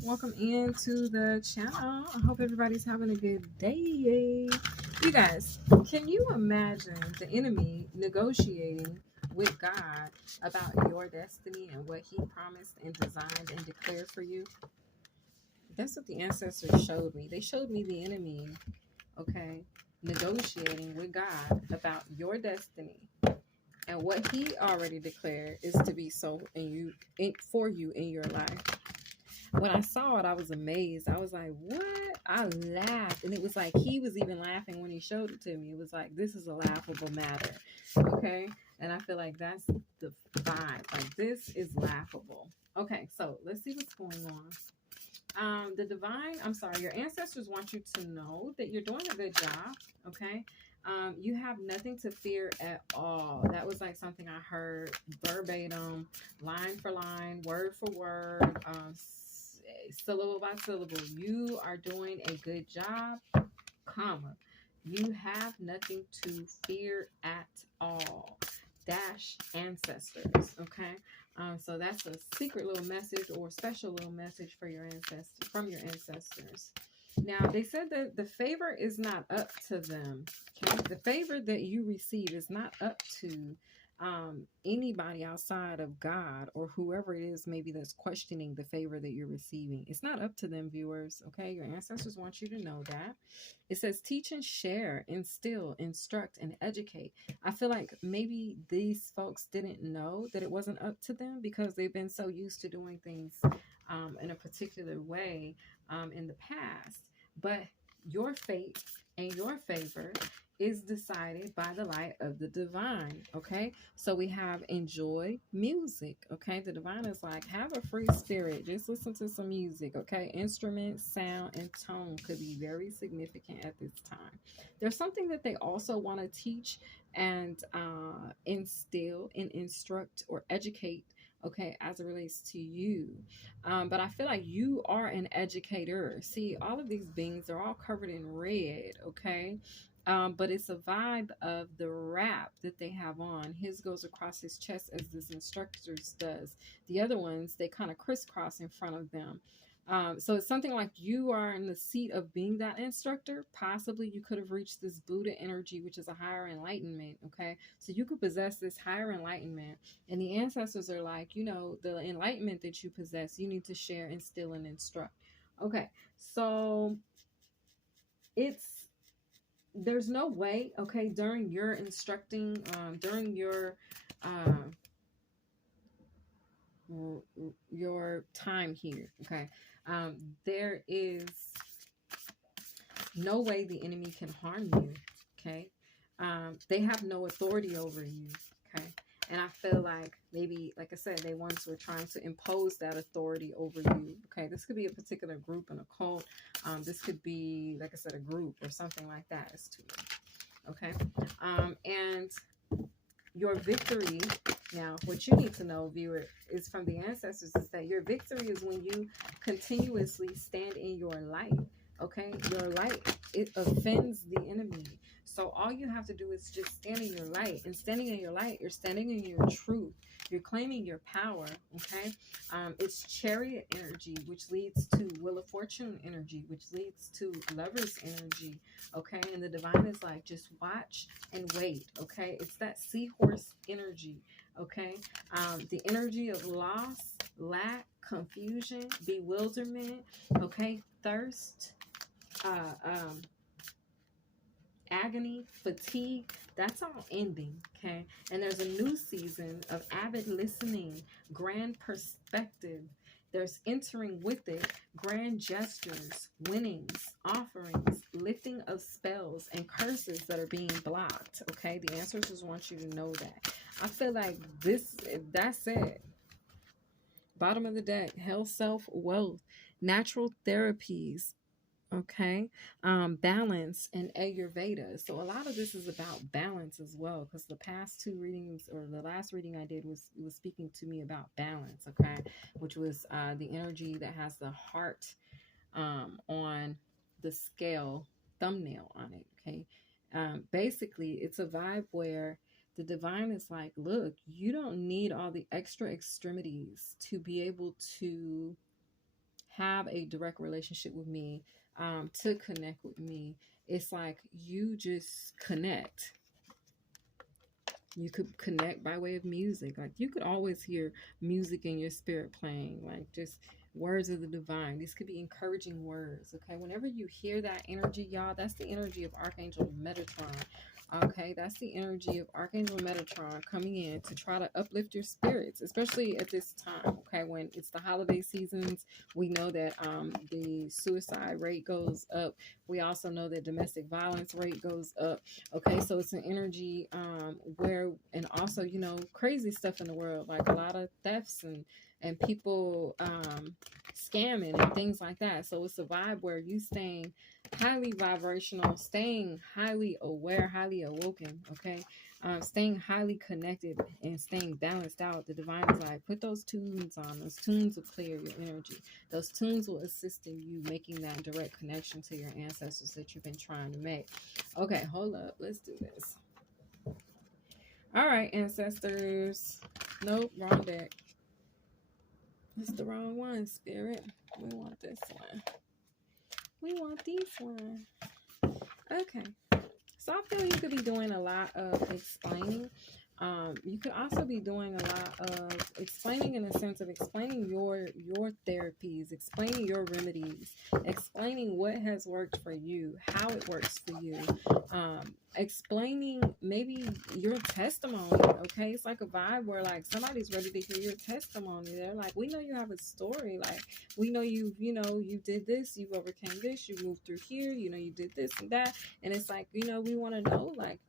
Welcome into the channel. I hope everybody's having a good day. You guys, can you imagine the enemy negotiating with God about your destiny and what he promised and designed and declared for you? That's what the ancestors showed me. They showed me the enemy, okay, negotiating with God about your destiny and what he already declared is to be so for you in your life. When I saw it, I was amazed. I was like, what? I laughed. And it was like he was even laughing when he showed it to me. It was like, this is a laughable matter. Okay. And I feel like that's the vibe. Like, this is laughable. Okay. So let's see what's going on. Your ancestors want you to know that you're doing a good job. Okay. You have nothing to fear at all. That was like something I heard verbatim, line for line, word for word, syllable by syllable. You are doing a good job, comma. You have nothing to fear at all. Dash ancestors. Okay. So that's a secret little message or special little message for your ancestors from your ancestors. Now they said that the favor is not up to them. Okay, the favor that you receive is not up to anybody outside of God or whoever it is maybe that's questioning the favor that you're receiving. It's not up to them, viewers. Okay, your ancestors want you to know that. It says teach and share, instill, instruct, and educate. I feel like maybe these folks didn't know that it wasn't up to them because they've been so used to doing things in a particular way in the past. But your fate and your favor is decided by the light of the divine. Okay, so we have enjoy music. Okay, the divine is like, have a free spirit, just listen to some music. Okay, instrument, sound, and tone could be very significant at this time. There's something that they also want to teach and instill and instruct or educate, okay, as it relates to you. But I feel like you are an educator. See, all of these beings are all covered in red, okay? But it's a vibe of the wrap that they have on. His goes across his chest as this instructor's does. The other ones, they kind of crisscross in front of them. So it's something like you are in the seat of being that instructor. Possibly you could have reached this Buddha energy, which is a higher enlightenment. Okay. So you could possess this higher enlightenment. And the ancestors are like, the enlightenment that you possess, you need to share, instill, and instruct. Okay. So there's no way, okay, during your instructing, during your time here, okay, there is no way the enemy can harm you, okay. They have no authority over you, okay. And I feel like maybe, like I said, they once were trying to impose that authority over you. Okay, this could be a particular group in a cult. This could be, like I said, a group or something like that. It's too late. Okay, and your victory. Now, what you need to know, viewer, is from the ancestors is that your victory is when you continuously stand in your light. Okay, your light, it offends the enemy. So all you have to do is just stand in your light. And standing in your light, you're standing in your truth. You're claiming your power. Okay, it's chariot energy, which leads to wheel of fortune energy, which leads to lover's energy. Okay, and the divine is like, just watch and wait. Okay, it's that seahorse energy. Okay, the energy of loss, lack, confusion, bewilderment. Okay, thirst, agony, fatigue, that's all ending. Okay, and there's a new season of avid listening, grand perspective. There's entering with it grand gestures, winnings, offerings, lifting of spells and curses that are being blocked. Okay, the ancestors want you to know that. I feel like that's it. Bottom of the deck, health, self, wealth, natural therapies, okay, balance and Ayurveda. So a lot of this is about balance as well, because the past two readings, or the last reading I did, was speaking to me about balance, okay, which was the energy that has the heart on the scale thumbnail on it. Okay, basically it's a vibe where the divine is like, look, you don't need all the extra extremities to be able to have a direct relationship with me, to connect with me. It's like you just connect. You could connect by way of music. Like you could always hear music in your spirit playing, like just words of the divine. These could be encouraging words. Okay. Whenever you hear that energy, y'all, that's the energy of Archangel Metatron. Okay, that's the energy of Archangel Metatron coming in to try to uplift your spirits, especially at this time. Okay, when it's the holiday seasons, we know that the suicide rate goes up. We also know that domestic violence rate goes up. Okay, so it's an energy where, and also, you know, crazy stuff in the world, like a lot of thefts and people scamming and things like that. So it's a vibe where you staying highly vibrational, staying highly aware, highly awoken, okay? Staying highly connected and staying balanced out. The divine is like, put those tunes on. Those tunes will clear your energy. Those tunes will assist in you making that direct connection to your ancestors that you've been trying to make. Okay, hold up. Let's do this. All right, ancestors. Nope, wrong deck. It's the wrong one, Spirit. We want this one. We want this one. Okay. So I feel you could be doing a lot of explaining. You could also be doing a lot of explaining in the sense of explaining your therapies, explaining your remedies, explaining what has worked for you, how it works for you, explaining maybe your testimony. Okay, it's like a vibe where like somebody's ready to hear your testimony. They're like, we know you have a story. Like we know you did this, you overcame this, you moved through here, you did this and that. And it's like, we want to know, like,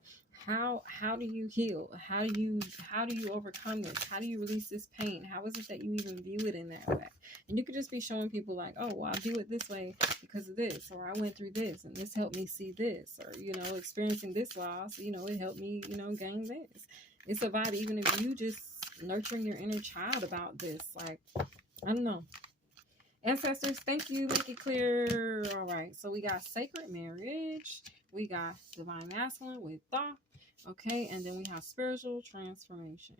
how do you heal? How do you overcome this? How do you release this pain? How is it that you even view it in that way? And you could just be showing people like, oh, well, I view it this way because of this, or I went through this and this helped me see this, or experiencing this loss, it helped me, gain this. It's a vibe, even if you just nurturing your inner child about this, like, I don't know. Ancestors, thank you. Make it clear. All right. So we got sacred marriage. We got divine masculine with thought. Okay. And then we have spiritual transformation.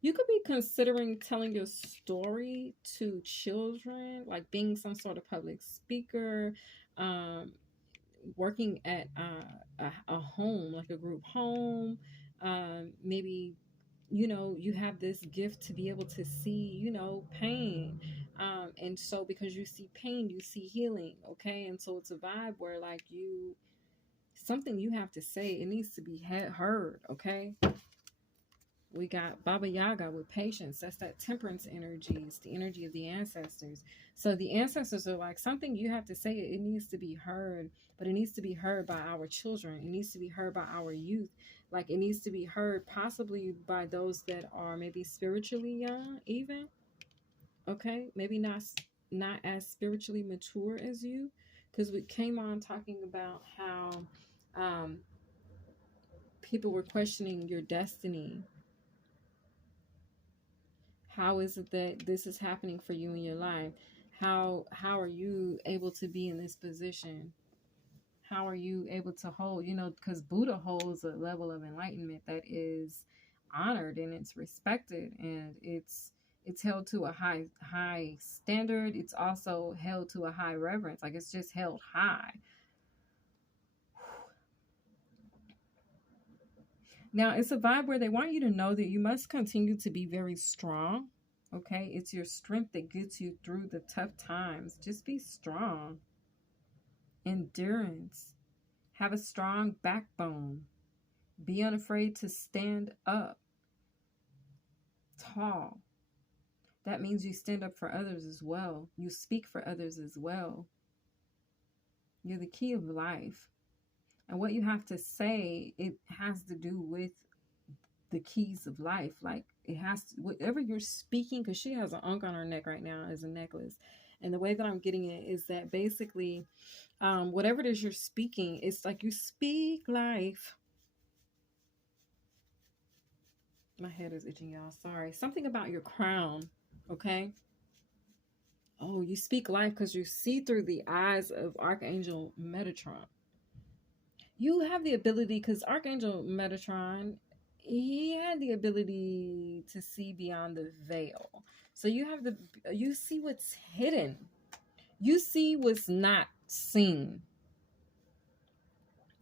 You could be considering telling your story to children, like being some sort of public speaker, working at a home, like a group home, maybe you have this gift to be able to see, pain. And so because you see pain, you see healing. Okay. And so it's a vibe where like something you have to say, it needs to be heard. Okay. We got Baba Yaga with patience. That's that temperance energy. It's the energy of the ancestors. So the ancestors are like, something you have to say, it needs to be heard, but it needs to be heard by our children. It needs to be heard by our youth. Like it needs to be heard possibly by those that are maybe spiritually young even. Okay. Maybe not as spiritually mature as you. Because we came on talking about how people were questioning your destiny. How is it that this is happening for you in your life? How are you able to be in this position? How are you able to hold, because Buddha holds a level of enlightenment that is honored and it's respected, and it's held to a high standard. It's also held to a high reverence. Like it's just held high. Now, it's a vibe where they want you to know that you must continue to be very strong. Okay, it's your strength that gets you through the tough times. Just be strong. Endurance. Have a strong backbone. Be unafraid to stand up tall. That means you stand up for others as well. You speak for others as well. You're the key of life. And what you have to say, it has to do with the keys of life. Like it has to, whatever you're speaking, because she has an ankh on her neck right now as a necklace. And the way that I'm getting it is that basically, whatever it is you're speaking, it's like you speak life. My head is itching, y'all. Sorry. Something about your crown. Okay. Oh, you speak life because you see through the eyes of Archangel Metatron. You have the ability, because Archangel Metatron, he had the ability to see beyond the veil. So you see what's hidden. You see what's not seen.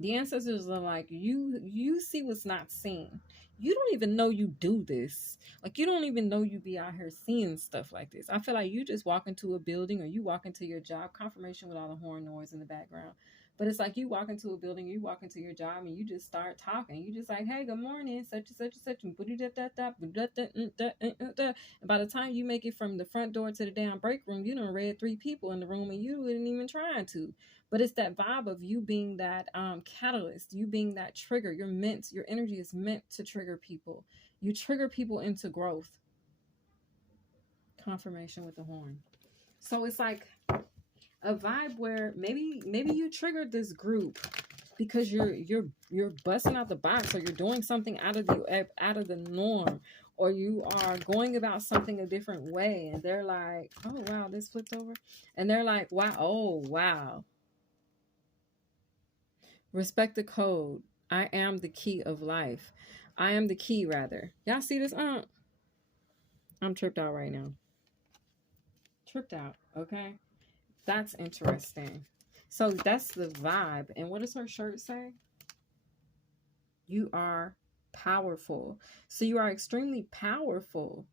The ancestors are like, you see what's not seen. You don't even know you do this. Like, you don't even know you be out here seeing stuff like this. I feel like you just walk into a building or you walk into your job, confirmation with all the horn noise in the background. But it's like you walk into a building, you walk into your job, and you just start talking. You just like, hey, good morning, such and such and such, and by the time you make it from the front door to the damn break room, you done read 3 people in the room, and you didn't even try to. But it's that vibe of you being that catalyst, you being that trigger. Your energy is meant to trigger people. You trigger people into growth. Confirmation with the horn. So it's like a vibe where maybe you triggered this group because you're busting out the box, or you're doing something out of the norm, or you are going about something a different way, and they're like, oh wow, this flipped over, and they're like, wow, oh wow. Respect the code. I am the key of life. I am the key, rather. Y'all see this? I'm tripped out right now. Tripped out, okay? That's interesting. So that's the vibe. And what does her shirt say? You are powerful. So you are extremely powerful.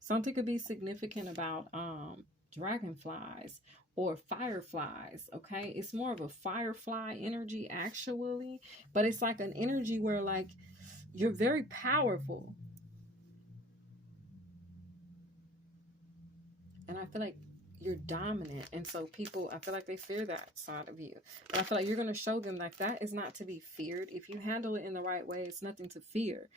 Something could be significant about dragonflies or fireflies. Okay, it's more of a firefly energy actually, but it's like an energy where like you're very powerful, and I feel like you're dominant, and so people, I feel like they fear that side of you, but I feel like you're going to show them like that is not to be feared. If you handle it in the right way, it's nothing to fear.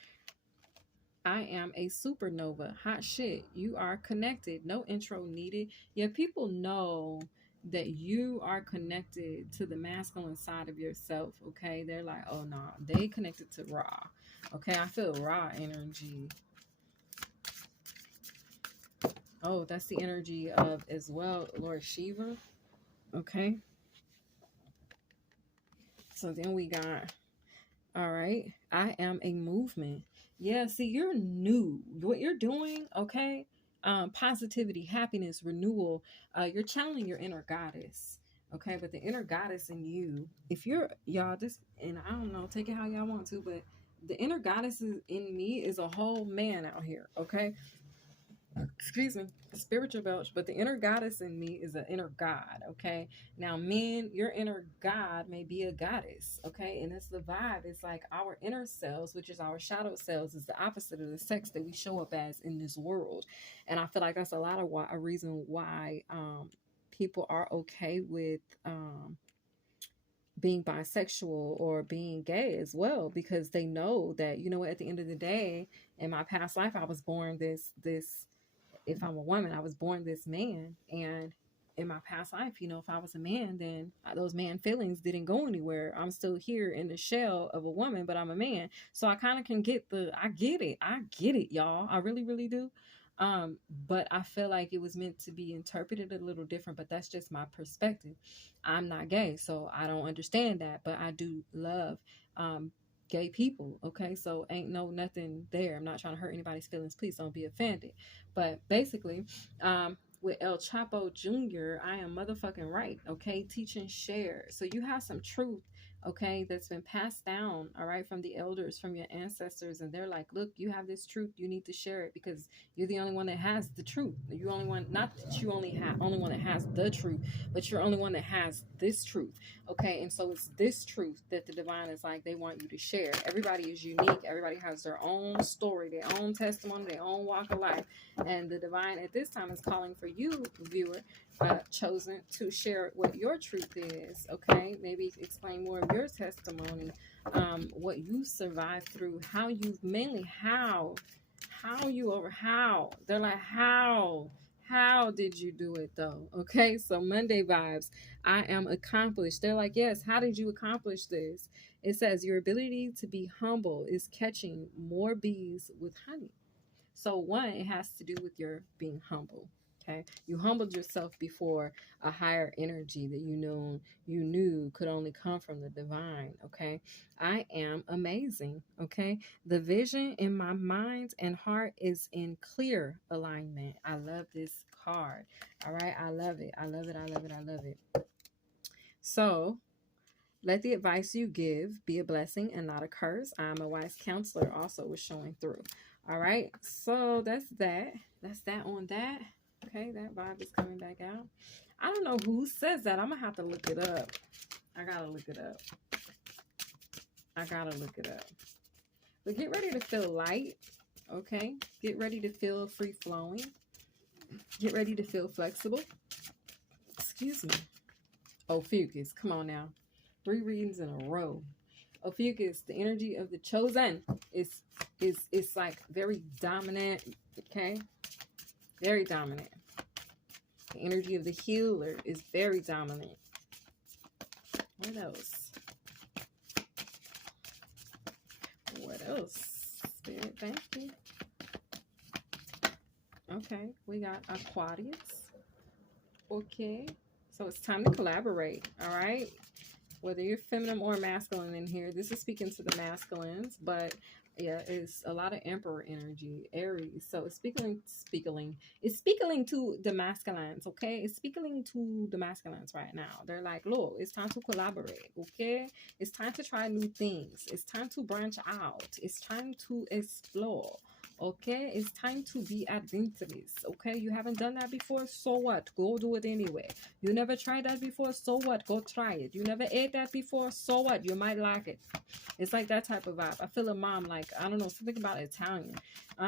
I am a supernova. Hot shit. You are connected. No intro needed. Yeah, people know that you are connected to the masculine side of yourself. Okay. They're like, oh no, they connected to Ra. Okay. I feel Ra energy. Oh, that's the energy of as well, Lord Shiva. Okay. So then we got, all right, I am a movement. Yeah, see, you're new. What you're doing, okay? Positivity, happiness, renewal. You're channeling your inner goddess, okay? But the inner goddess in you, if you're, y'all, this, and I don't know, take it how y'all want to, but the inner goddess in me is a whole man out here, okay? Excuse me, spiritual belch, but the inner goddess in me is an inner god. Okay, now men, your inner god may be a goddess. Okay, and it's the vibe. It's like our inner selves, which is our shadow selves, is the opposite of the sex that we show up as in this world. And I feel like that's a lot of a reason why people are okay with being bisexual or being gay as well, because they know that, you know, at the end of the day, in my past life, I was born this if I'm a woman, I was born this man. And in my past life, you know, if I was a man, then those man feelings didn't go anywhere. I'm still here in the shell of a woman, but I'm a man. So I kind of can I get it, y'all. I really, really do. But I feel like it was meant to be interpreted a little different, but that's just my perspective. I'm not gay, so I don't understand that, but I do love, gay people. Okay, so ain't no nothing there. I'm not trying to hurt anybody's feelings. Please don't be offended. But basically, with El Chapo Jr., I am motherfucking right. Okay, teach and share. So you have some truth, okay, that's been passed down, all right, from the elders, from your ancestors, and they're like, look, you have this truth, you need to share it because you're the only one that has the truth. You're only one, not that you only one that has the truth, but you're only one that has this truth. Okay, and so it's this truth that the divine is like, they want you to share. Everybody is unique. Everybody has their own story, their own testimony, their own walk of life. And the divine at this time is calling for you, viewer, chosen, to share what your truth is. Okay, maybe explain more of your testimony, what you survived through, how you've mainly how they're like, how did you do it though? Okay, so Monday vibes. I am accomplished. They're like, yes, how did you accomplish this? It says your ability to be humble is catching more bees with honey. So one, it has to do with your being humble. Okay, you humbled yourself before a higher energy that you knew could only come from the divine. Okay, I am amazing. Okay, the vision in my mind and heart is in clear alignment. I love this card. All right, I love it. I love it. I love it. I love it. So let the advice you give be a blessing and not a curse. I'm a wise counselor also was showing through. All right. So that's that. That's that on that. Okay. That vibe is coming back out. I don't know who says that. I'm going to have to look it up. I got to look it up. I got to look it up. But get ready to feel light. Okay. Get ready to feel free flowing. Get ready to feel flexible. Excuse me. Ophiuchus. Come on now. 3 readings in a row. Ophiuchus, the energy of the chosen is like very dominant. Okay, very dominant. The energy of the healer is very dominant. What else? What else? Spirit, thank you. Okay, we got Aquarius. Okay, so it's time to collaborate. All right. Whether you're feminine or masculine in here, this is speaking to the masculines, but yeah, it's a lot of emperor energy, Aries. So it's speaking to the masculines, okay? It's speaking to the masculines right now. They're like, look, it's time to collaborate, okay? It's time to try new things. It's time to branch out. It's time to explore. Okay, it's time to be adventurous. Okay, you haven't done that before, so what? Go do it anyway. You never tried that before, so what? Go try it. You never ate that before, so what? You might like it. It's like that type of vibe. I feel a mom, like, I don't know, something about Italian.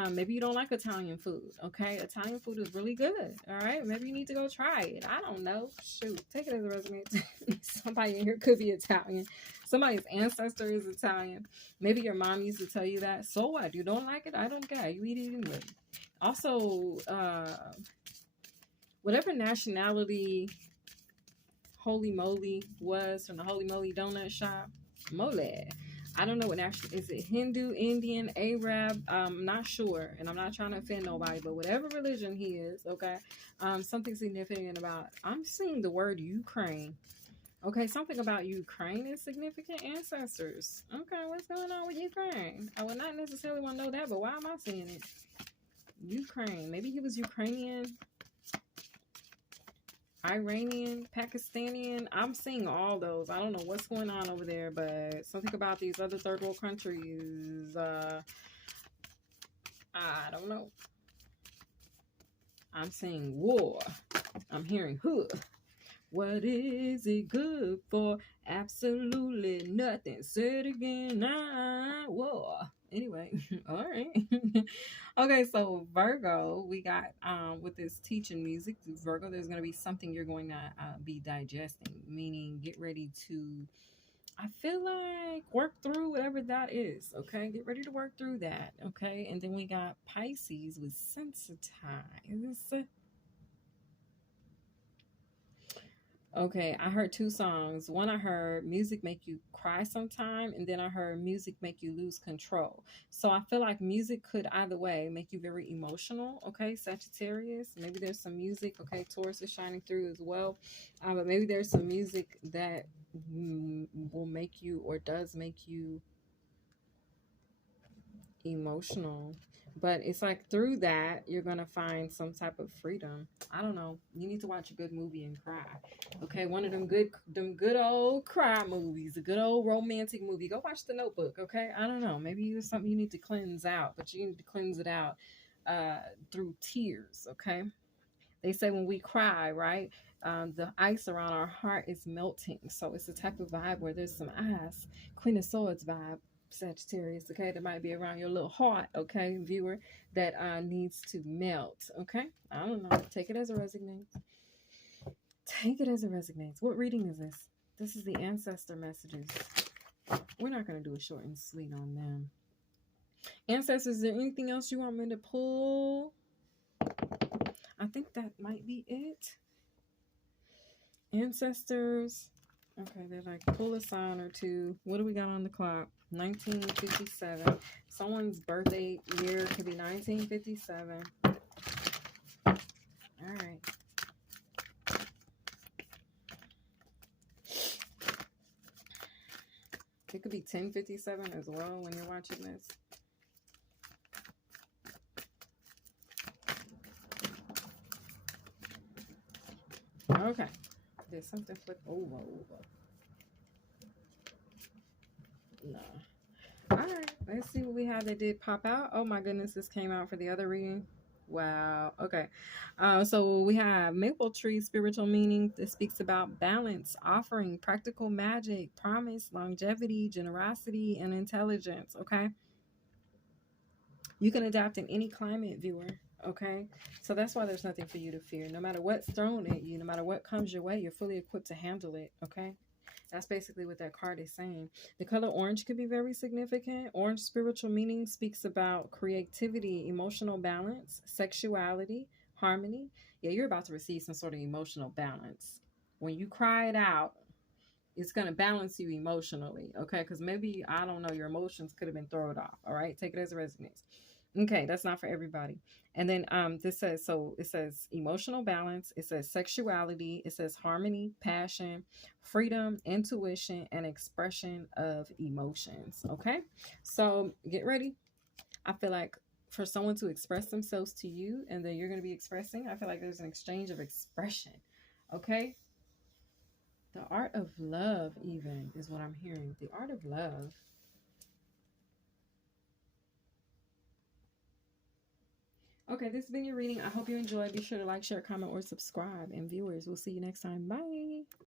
Maybe you don't like Italian food. Okay, Italian food is really good. All right, maybe you need to go try it. I don't know. Shoot, take it as a resonance. Somebody in here could be Italian. Somebody's ancestor is Italian. Maybe your mom used to tell you that. So what? You don't like it? I don't care. You eat it anyway. Also, whatever nationality Holy Moly was from the Holy Moly Donut Shop, Mole. I don't know what national, is it Hindu, Indian, Arab? I'm not sure, and I'm not trying to offend nobody, but whatever religion he is, okay, something significant about, I'm seeing the word Ukraine. Okay, something about Ukraine is significant. Ancestors. Okay, what's going on with Ukraine? I would not necessarily want to know that, but why am I seeing it? Ukraine. Maybe he was Ukrainian, Iranian, Pakistani. I'm seeing all those. I don't know what's going on over there, but something about these other third world countries. I don't know. I'm seeing war. I'm hearing hood. What is it good for? Absolutely nothing. Say it again. War. Anyway, all right. Okay, so Virgo, we got with this teaching music, Virgo, there's going to be something you're going to be digesting, meaning get ready to, I feel like, work through whatever that is. Okay, get ready to work through that. Okay, and then we got Pisces with sensitize. Okay, I heard 2 songs. One, I heard music make you cry sometime, and then I heard music make you lose control. So I feel like music could either way make you very emotional. Okay, Sagittarius. Maybe there's some music. Okay, Taurus is shining through as well. But maybe there's some music that will make you or does make you emotional, but it's like through that you're gonna find some type of freedom. I don't know, you need to watch a good movie and cry. Okay, one of them good old cry movies, a good old romantic movie. Go watch The Notebook. Okay, I don't know, maybe there's something you need to cleanse out, but you need to cleanse it out through tears. Okay, they say when we cry, right, the ice around our heart is melting. So it's a type of vibe where there's some ice. Queen of Swords vibe, Sagittarius, okay, that might be around your little heart, okay, viewer, that needs to melt. Okay, I don't know, take it as a resonates. Take it as it resonates. What reading is this? This is the ancestor messages. We're not going to do a short and sweet on them. Ancestors, is there anything else you want me to pull? I think that might be it. Ancestors. Okay, they're like, pull a sign or two. What do we got on the clock? 1957. Someone's birthday year could be 1957. All right. It could be 1057 as well when you're watching this. Okay. Did something flip over? No. All right. Let's see what we have that did pop out. Oh my goodness, this came out for the other reading. Wow. Okay. So we have maple tree spiritual meaning. This speaks about balance, offering, practical magic, promise, longevity, generosity, and intelligence. Okay. You can adapt in any climate, viewer. Okay. So that's why there's nothing for you to fear. No matter what's thrown at you, no matter what comes your way, you're fully equipped to handle it. Okay. That's basically what that card is saying. The color orange could be very significant. Orange spiritual meaning speaks about creativity, emotional balance, sexuality, harmony. Yeah, you're about to receive some sort of emotional balance. When you cry it out, it's going to balance you emotionally, okay? Because maybe, I don't know, your emotions could have been thrown off, all right? Take it as a resonance. Okay, that's not for everybody. And then this says, so it says emotional balance, it says sexuality, it says harmony, passion, freedom, intuition, and expression of emotions. Okay, so get ready. I feel like for someone to express themselves to you and then you're going to be expressing, I feel like there's an exchange of expression. Okay, the art of love, even, is what I'm hearing. The art of love. Okay, this has been your reading. I hope you enjoyed. Be sure to like, share, comment, or subscribe. And viewers, we'll see you next time. Bye.